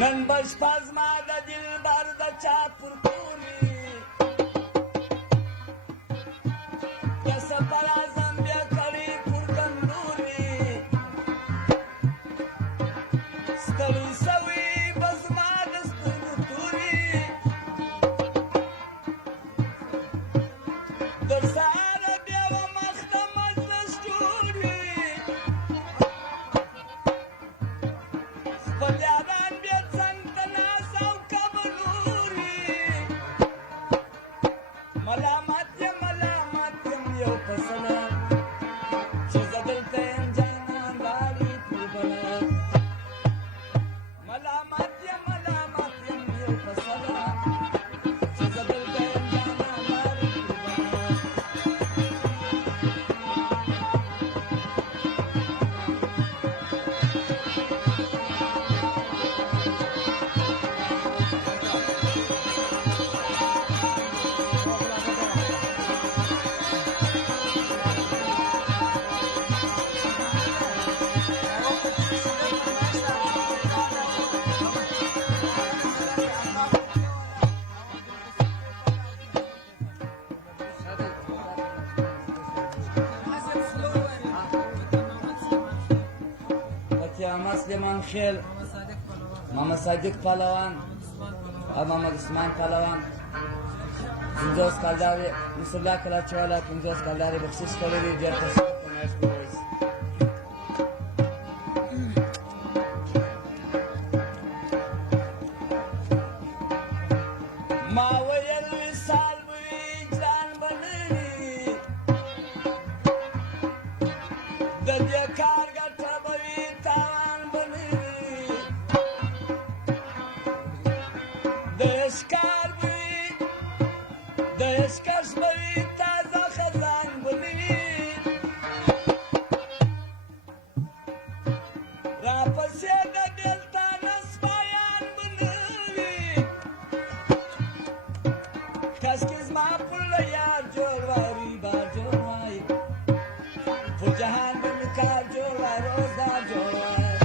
نن بشپه زما د دلبر د چا پر کوري د سفر اعظم بیا کړي پر تندوري ستړي سوي به زما د سترګو توري در سهاره بیا به مخ د مجلس جوړي خپل یاران بیا څنګ ته ناست او کبلوري ملامت یم یو په سنه چې زه دلته یم جانان لارې پرې بله ملامت یم یو په سنه چې زه دلته یم جانان لارې پرې بله ماما سلیمان خیل ماما صادق پهلوان او محمد عثمان پهلوان 50 کلدارې نصرالله کلاچواله 50 کلدارې بخشش کړی دی ډېر تشکر په میاشت کې وایي ما ویل وصال به وي جان به نه وي د دې کار ګټه به وي تاوان به نه وي د ښکار به وي د اشکش به وي تازه خزان به نه وي راپسې د بېلتانه سپایان به نه وي کس که زما پله یار جوړ وای ریبار جوړ وای په جهان به مې کار جوړ وای روزګار جوړ وای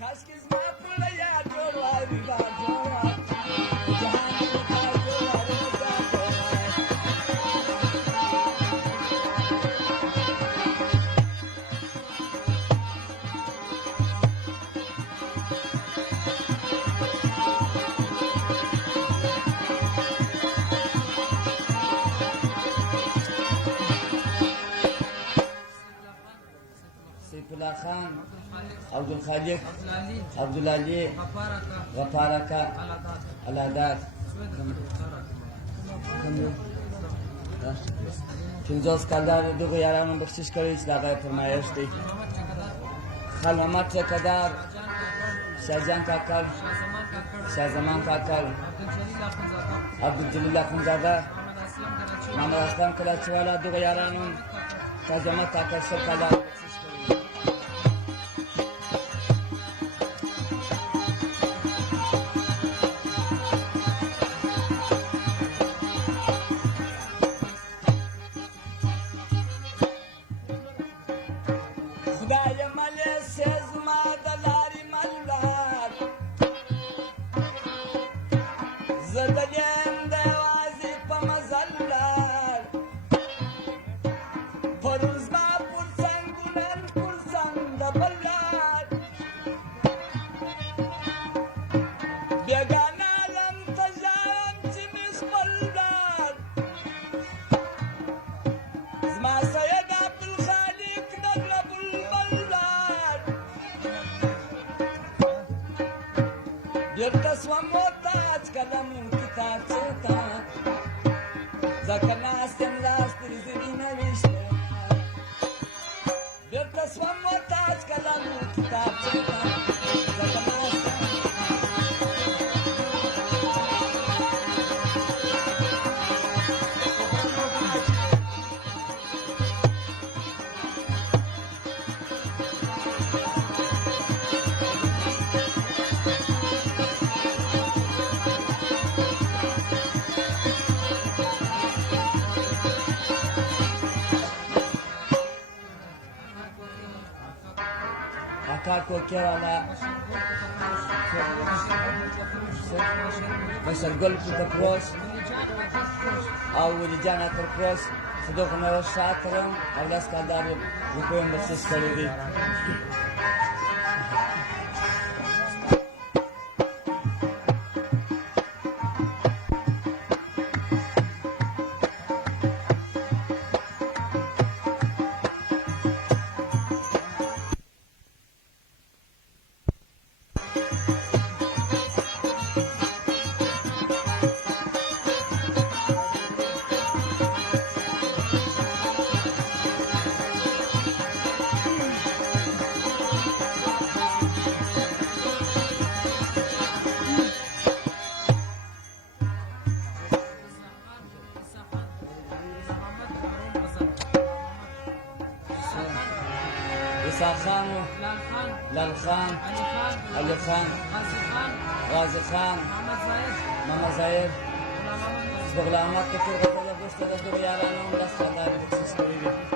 کس که زما پله یار جوړ وای ریبار جوړ وای په جهان به مې کار جوړ وای روزګار جوړ وای سیف الله خان عبدالخالق عبدالعلی غفار اکا الاداد 50 کلدار دغو یارانو بخشش کړی چې د هغه فرمایش دی خان محمد ټیکهدار شاهجان کاکړ شاهزمان کاکړ عبدالجلیل اخندزاده محمد اسلم کلاچواله دغو یارانو شاه زمان کاکړ 100 کلدار بخشش کړی خدای ملې سې زما د لارې ملار زه دلې یم د یوازې په مزل لار پرون زما پر څنګونه کاکۆ کێرانە مەشەل گەل کوتەپرۆش ئاو وریجانە پڕپرۆش خدۆخنەوە شاترم ئەولەس کانداری بکوێن بەخشش کەروبی إسحاق خان لال خان علي خان غازي خان محمد زاهد غلامات كثير غزل بوشت غزل يارانو لسه داري بخصوص كريبي